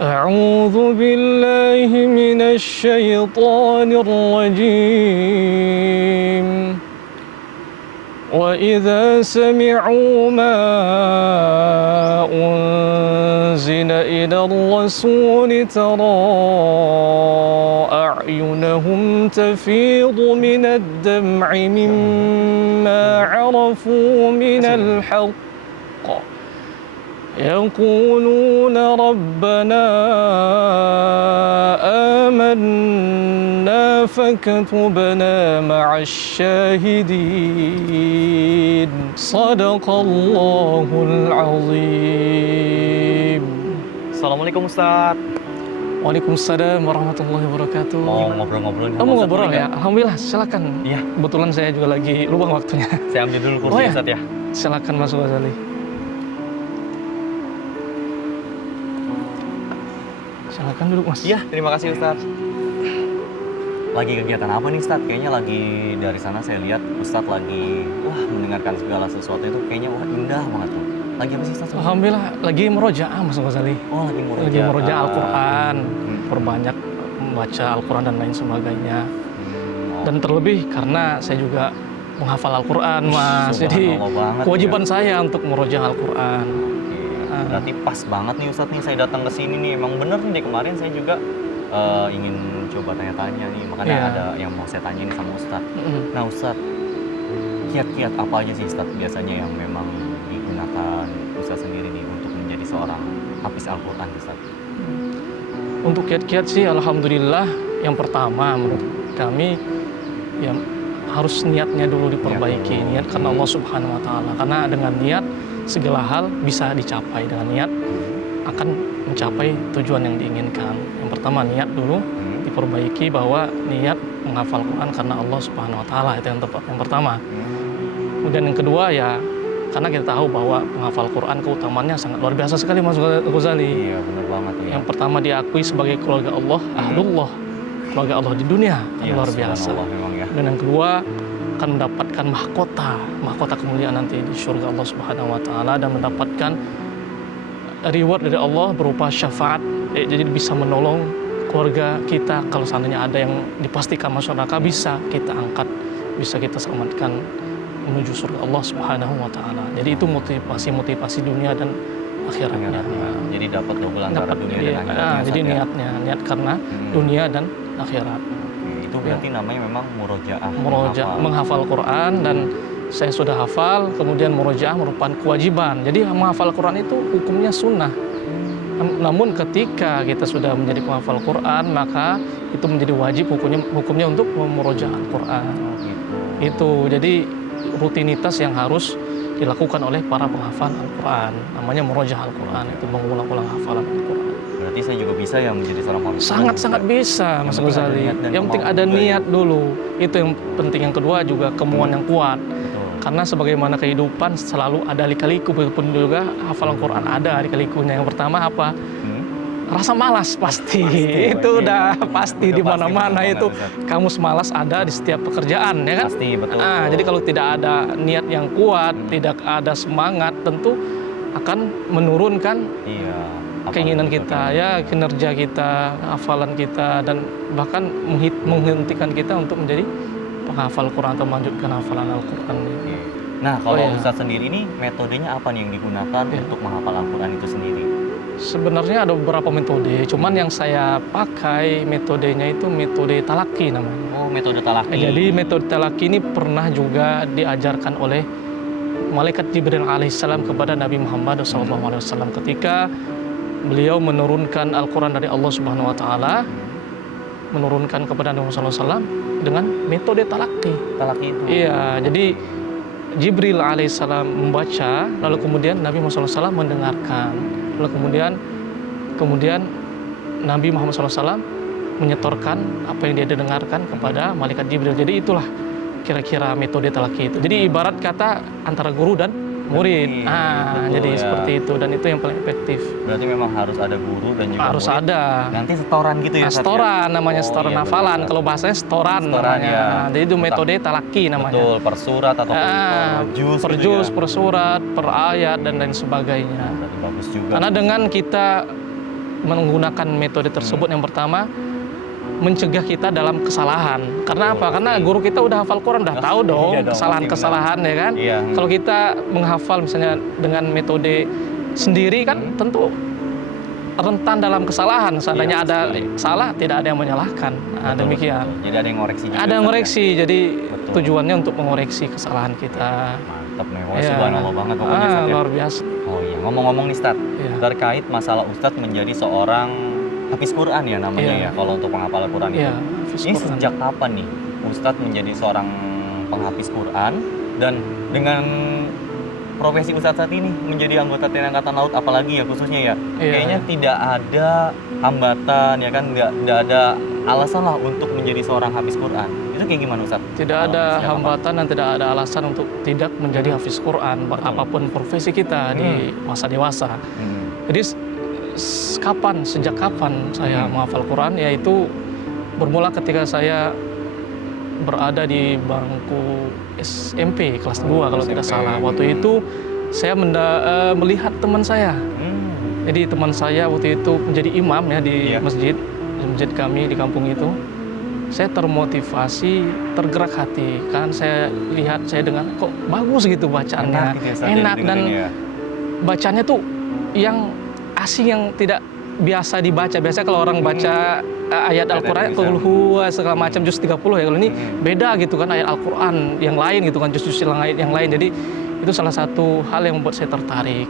أعوذ بالله من الشيطان الرجيم وإذا سمعوا ما أنزل إلى الرسول ترى أعينهم تفيض من الدمع مما عرفوا من الحق يقولون ربنا آمنا فاكتبنا مع الشاهدين صدق الله العظيم. Assalamualaikum Ustaz. Waalaikumsalam warahmatullahi wabarakatuh. Mau ngobrol-ngobrol nih sama Kamu Ustaz ngobrol boleh ya? nggak? Alhamdulillah, silakan. Iya. Kebetulan saya juga lagi luang waktunya. Saya ambil dulu kursi Oh, ya? Ustaz ya. Silakan Mas Ghazali. Silakan duduk Mas. Iya, terima kasih Ustaz. Lagi kegiatan apa nih Ustaz? Kayaknya lagi dari sana saya lihat Ustaz lagi mendengarkan segala sesuatu itu kayaknya indah banget tuh. Lagi apa sih Ustaz? Alhamdulillah lagi merojaah Mas Ghazali. Oh, lagi murojaah. Lagi merojaah Al-Quran, perbanyak membaca Al-Quran dan lain sebagainya. Dan terlebih karena saya juga menghafal Al-Quran Mas. Jadi banget, kewajiban ya. saya untuk merojaah Al-Quran. Berarti pas banget nih Ustadz nih saya datang ke sini nih. Emang bener nih dari kemarin saya juga ingin coba tanya-tanya nih. Makanya ada yang mau saya tanya nih sama Ustadz. Nah Ustadz, kiat-kiat apa aja sih Ustadz biasanya yang memang digunakan Ustadz sendiri nih untuk menjadi seorang hafiz Al-Quran Ustadz? Untuk kiat-kiat sih Alhamdulillah yang pertama menurut kami yang harus niatnya dulu diperbaiki. Niat karena Allah Subhanahu wa Ta'ala. Karena dengan niat segala hal bisa dicapai. Dengan niat akan mencapai tujuan yang diinginkan. Yang pertama niat dulu diperbaiki, bahwa niat menghafal Quran karena Allah Subhanahu wa Ta'ala, itu yang pertama. Kemudian yang kedua ya karena kita tahu bahwa menghafal Quran keutamaannya sangat luar biasa sekali Mas Ghazali. Iya benar banget ya. Yang pertama diakui sebagai keluarga Allah, ahlullah, keluarga Allah di dunia, luar biasa. Memang ya. Dan yang kedua akan mendapatkan mahkota kemuliaan nanti di surga Allah Subhanahu wa Ta'ala, dan mendapatkan reward dari Allah berupa syafaat. Jadi bisa menolong keluarga kita kalau seandainya ada yang dipastikan masuk neraka, bisa kita angkat, bisa kita selamatkan menuju surga Allah Subhanahu wa Ta'ala. Jadi itu motivasi dunia dan akhiratnya. Jadi dapat double antara dunia dan akhirat. Jadi niat karena dunia dan akhirat. Itu berarti namanya memang murojaah. Menghafal Quran, dan saya sudah hafal, kemudian murojaah merupakan kewajiban. Jadi menghafal Quran itu hukumnya sunnah. Namun ketika kita sudah menjadi penghafal Quran, maka itu menjadi wajib hukumnya untuk memurojaah Al-Quran. Itu jadi rutinitas yang harus dilakukan oleh para penghafal Al-Quran. Namanya murojaah Al-Quran, itu mengulang-ulang hafalan Al-Quran. Berarti saya juga bisa ya menjadi seorang hafiz. Sangat bisa Mas Ghazali. Yang penting ada niat dulu. Itu yang penting. Yang kedua juga kemauan yang kuat. Karena sebagaimana kehidupan selalu ada lika-liku, pun juga hafalan Quran ada lika-likunya. Yang pertama apa? Rasa malas pasti. Itu udah pasti di mana-mana itu. Kamu malas ada di setiap pekerjaan, ya kan? Pasti, betul. Jadi kalau tidak ada niat yang kuat, tidak ada semangat, tentu akan menurunkan keinginan kita, ya kinerja kita, hafalan kita, dan bahkan menghentikan kita untuk menjadi penghafal Quran atau melanjutkan hafalan Al-Quran. Nah, kalau Ustadz sendiri ini metodenya apa nih yang digunakan untuk menghafal Al-Quran itu sendiri? Sebenarnya ada beberapa metode, cuman yang saya pakai metodenya itu metode talaki namanya. Oh, metode talaki. Jadi metode talaki ini pernah juga diajarkan oleh Malaikat Jibril alaihissalam kepada Nabi Muhammad SAW ketika beliau menurunkan Al-Quran dari Allah Subhanahu wa Ta'ala, menurunkan kepada Nabi Muhammad SAW dengan metode talaki. Talaki itu? Iya, jadi Jibril alaihissalam membaca, lalu kemudian Nabi Muhammad SAW mendengarkan, lalu kemudian Nabi Muhammad SAW menyetorkan apa yang dia dengarkan kepada Malaikat Jibril. Jadi itulah kira-kira metode talaki itu. Jadi ibarat kata antara guru dan murid. Jadi seperti itu, dan itu yang paling efektif. Berarti memang harus ada guru dan juga harus murid. ada. Nanti setoran gitu ya? Setoran namanya, setoran hafalan. Kalau bahasanya setoran namanya. Ya. Jadi itu metode talaki namanya. Betul, per surat atau per juz per surat, per ayat dan lain sebagainya. Berarti bagus juga. Karena dengan kita menggunakan metode tersebut yang pertama mencegah kita dalam kesalahan. Karena apa? Karena guru kita udah hafal Quran, udah tahu dong Iya dong, kesalahan-kesalahan ya kan. Iya. Kalau kita menghafal misalnya dengan metode sendiri kan tentu rentan dalam kesalahan. Seandainya Iya, ada pasti. salah, tidak ada yang menyalahkan. Nah, Betul, demikian. betul. Jadi ada yang ngoreksi juga. Ada yang Ustaz, ngoreksi, jadi Betul. tujuannya untuk mengoreksi kesalahan kita. Mantap nih, wah Iya. subhanallah banget pokoknya Ustaz, ya. Luar biasa. Oh iya, ngomong-ngomong nih Ustaz, Iya. terkait masalah Ustadz menjadi seorang hafiz Quran ya namanya Iya. ya, kalau untuk penghafalan Quran Iya, itu. hafiz Ini Quran. sejak kapan nih Ustadz menjadi seorang penghafiz Quran, dan dengan profesi Ustadz saat ini menjadi anggota TNI Angkatan Laut apalagi ya khususnya ya, Iya, kayaknya iya. tidak ada hambatan ya kan, nggak ada alasan lah untuk menjadi seorang hafiz Quran. Itu kayak gimana Ustadz? Tidak Kalau ada sejak kapan? hambatan dan tidak ada alasan untuk tidak menjadi hafiz Quran, apapun profesi kita di masa dewasa. Jadi kapan, sejak kapan saya menghafal Quran? Yaitu bermula ketika saya berada di bangku SMP kelas 2 kalau tidak salah. Waktu itu saya melihat teman saya. Jadi teman saya waktu itu menjadi imam ya di Iya. masjid kami di kampung itu. Saya termotivasi, tergerak hati. Kan saya lihat, saya dengar kok bagus gitu bacaannya. Enak gitu ya, Ustadz, Enak ya, dan dengerin ya. bacanya tuh yang asing, yang tidak biasa dibaca. Biasanya kalau orang baca ayat Al-Quran, bisa. Qul huwa segala macam juz 30 ya. Kalau ini beda gitu kan, ayat Al-Quran yang lain gitu kan, juz-juz yang lain. Jadi itu salah satu hal yang membuat saya tertarik.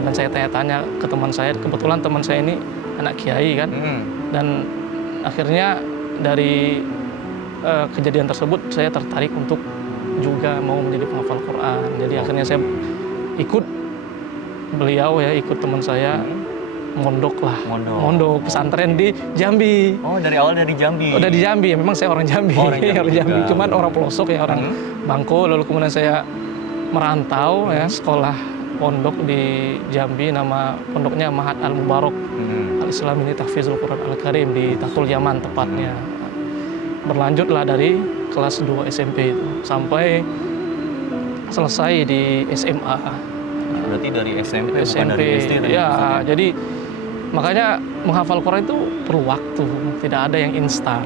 Dan saya tanya-tanya ke teman saya, kebetulan teman saya ini anak kiai kan. Dan akhirnya dari kejadian tersebut saya tertarik untuk juga mau menjadi penghafal Quran. Jadi akhirnya saya ikut beliau ya, ikut teman saya mondok pesantren di Jambi. Oh, dari awal dari Jambi. Udah di Jambi, memang saya orang Jambi. Oh, orang Jambi Orang Jambi. juga. Cuman orang pelosok ya, orang Bangko. Lalu kemudian saya merantau ya, sekolah pondok di Jambi, nama pondoknya Mahat Al Mubarak Al-Islam ini Tahfizul Quran Al-Karim di Tatul Yaman tepatnya. Berlanjutlah dari kelas 2 SMP itu sampai selesai di SMA. Berarti dari SMP, bukan SMP dari SD tadi ya. maksudnya? Jadi makanya menghafal Quran itu perlu waktu, tidak ada yang instan.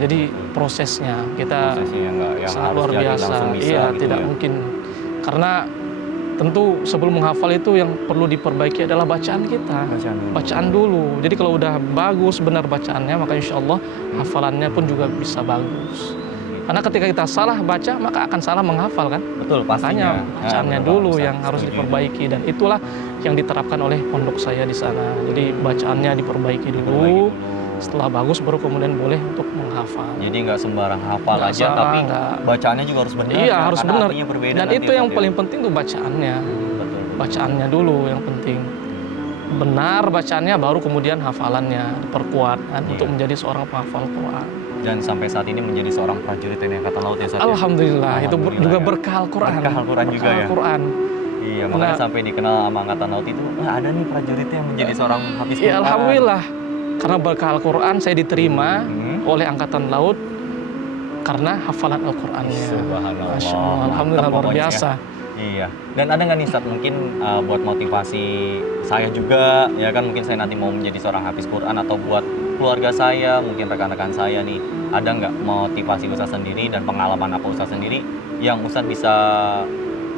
Jadi prosesnya kita Prosesnya nggak yang sangat harus luar jadi biasa. langsung bisa Iya, gitu tidak ya. mungkin. Karena tentu sebelum menghafal itu yang perlu diperbaiki adalah bacaan kita. Bacaan dulu. Jadi kalau udah bagus benar bacaannya, maka insya Allah hafalannya pun juga bisa bagus. Karena ketika kita salah baca, maka akan salah menghafal kan. Betul, pastinya. Makanya bacaannya betul, dulu Ustaz. yang harus Setuju. diperbaiki, dan itulah yang diterapkan oleh pondok saya di sana. Jadi bacaannya diperbaiki Diperbaiki dulu. dulu. Setelah bagus baru kemudian boleh untuk menghafal. Jadi nggak sembarang hafal Nggak aja, salah, tapi nggak. bacaannya juga harus benar. Iya, ya, harus karena benar. artinya berbeda Dan nanti, itu yang Ustaz, ya. paling penting tuh bacaannya. Betul. Bacaannya dulu yang penting. Benar bacaannya, baru kemudian hafalannya diperkuat kan, Iya. untuk menjadi seorang penghafal Quran. Dan sampai saat ini menjadi seorang prajurit TNI Angkatan Laut ya, Ustaz, ya? Alhamdulillah, itu Alhamdulillah, juga ya. berkah Al-Quran. Berkah Al-Quran juga Berkah ya. Al-Quran. Iya, makanya Nah. sampai dikenal sama Angkatan Laut itu, ada nih prajuritnya yang menjadi seorang hafiz Quran. Ya alhamdulillah, karena berkah Al-Quran saya diterima oleh Angkatan Laut karena hafalan Al-Qurannya. Subhanallah. Masya Allah, Mantap alhamdulillah luar pokoknya. biasa. Iya. Dan ada nggak nih Ustaz, mungkin buat motivasi saya juga, ya kan, mungkin saya nanti mau menjadi seorang hafiz Quran, atau buat keluarga saya, mungkin rekan-rekan saya nih, ada nggak motivasi Ustaz sendiri dan pengalaman apa Ustaz sendiri yang Ustaz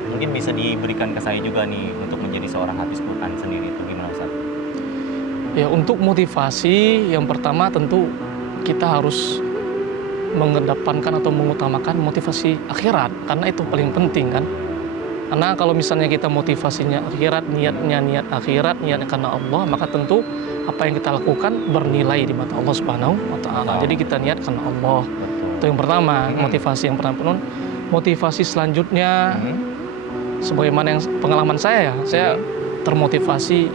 mungkin bisa diberikan ke saya juga nih untuk menjadi seorang hafiz Quran sendiri, itu gimana Ustaz? Ya, untuk motivasi yang pertama tentu kita harus mengedepankan atau mengutamakan motivasi akhirat, karena itu paling penting kan. Karena kalau misalnya kita motivasinya akhirat, niatnya niat akhirat, niatnya karena Allah, maka tentu apa yang kita lakukan bernilai di mata Allah Subhanahu wa taala. Jadi kita niat karena Allah. Itu yang pertama, motivasi yang pertama. Motivasi selanjutnya sebagaimana yang pengalaman saya ya, saya termotivasi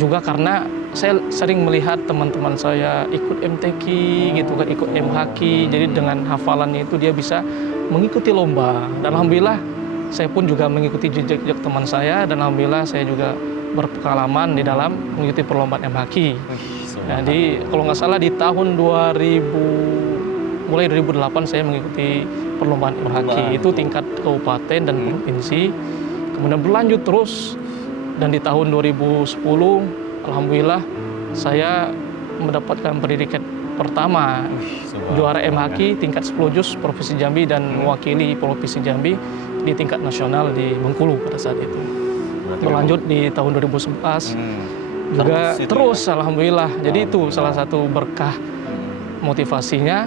juga karena saya sering melihat teman-teman saya ikut MTQ gitu kan, ikut MHQ. Jadi dengan hafalannya itu dia bisa mengikuti lomba. Dan alhamdulillah saya pun juga mengikuti jejak-jejak teman saya, dan alhamdulillah saya juga berpengalaman di dalam mengikuti perlombaan MHQ. Jadi kalau nggak salah di tahun mulai 2008 saya mengikuti perlombaan MHQ. Itu tingkat kabupaten dan provinsi. Kemudian berlanjut terus, dan di tahun 2010 alhamdulillah saya mendapatkan predikat pertama juara MHQ tingkat 10 juz Provinsi Jambi dan mewakili Provinsi Jambi di tingkat nasional di Bengkulu pada saat itu. Berlanjut di tahun 2011 juga terus alhamdulillah. Jadi itu salah satu berkah motivasinya,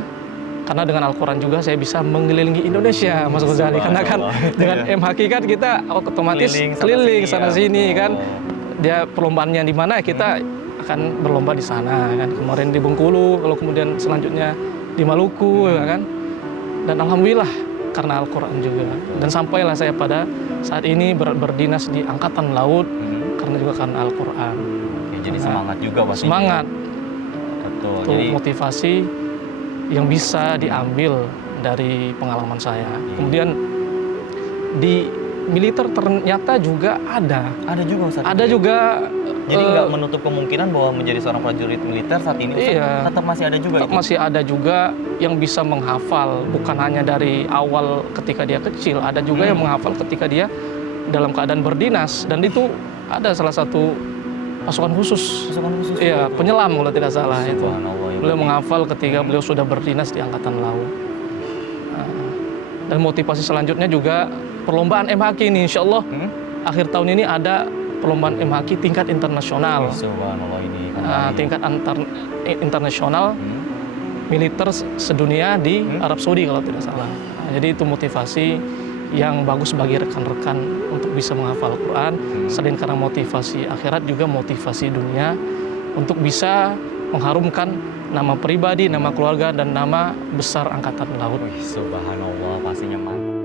karena dengan Al-Quran juga saya bisa mengelilingi Indonesia, Mas Ghazali. Karena kan dengan MHQ kan kita otomatis keliling sana sini kan. Dia perlombaannya di mana kita akan berlomba di sana kan. Kemarin di Bengkulu, kalau kemudian selanjutnya di Maluku ya kan. Dan alhamdulillah karena Al-Quran juga. Dan sampailah saya pada saat ini berdinas di Angkatan Laut karena juga karena Al-Quran. Jadi semangat juga pastinya. Semangat. Betul. Itu motivasi yang bisa diambil dari pengalaman saya. Kemudian di militer ternyata juga ada. Ada juga Ustaz. Ada juga. Jadi nggak menutup kemungkinan bahwa menjadi seorang prajurit militer saat ini Ustaz, tetap masih ada juga. Tetap masih ada juga yang bisa menghafal, bukan hanya dari awal ketika dia kecil, ada juga yang menghafal ketika dia dalam keadaan berdinas, dan itu ada salah satu pasukan khusus. Iya, penyelam kalau tidak salah itu. Beliau menghafal ketika beliau sudah berdinas di Angkatan Laut. Dan motivasi selanjutnya juga perlombaan MHQ ini, insya Allah akhir tahun ini ada perlombaan MHQ tingkat internasional. Subhanallah ini. Tingkat internasional militer sedunia di Arab Saudi kalau tidak salah. Jadi itu motivasi yang bagus bagi rekan-rekan untuk bisa menghafal Al-Quran. Selain karena motivasi akhirat, juga motivasi dunia untuk bisa mengharumkan nama pribadi, nama keluarga, dan nama besar Angkatan Laut. Subhanallah, pastinya mantap.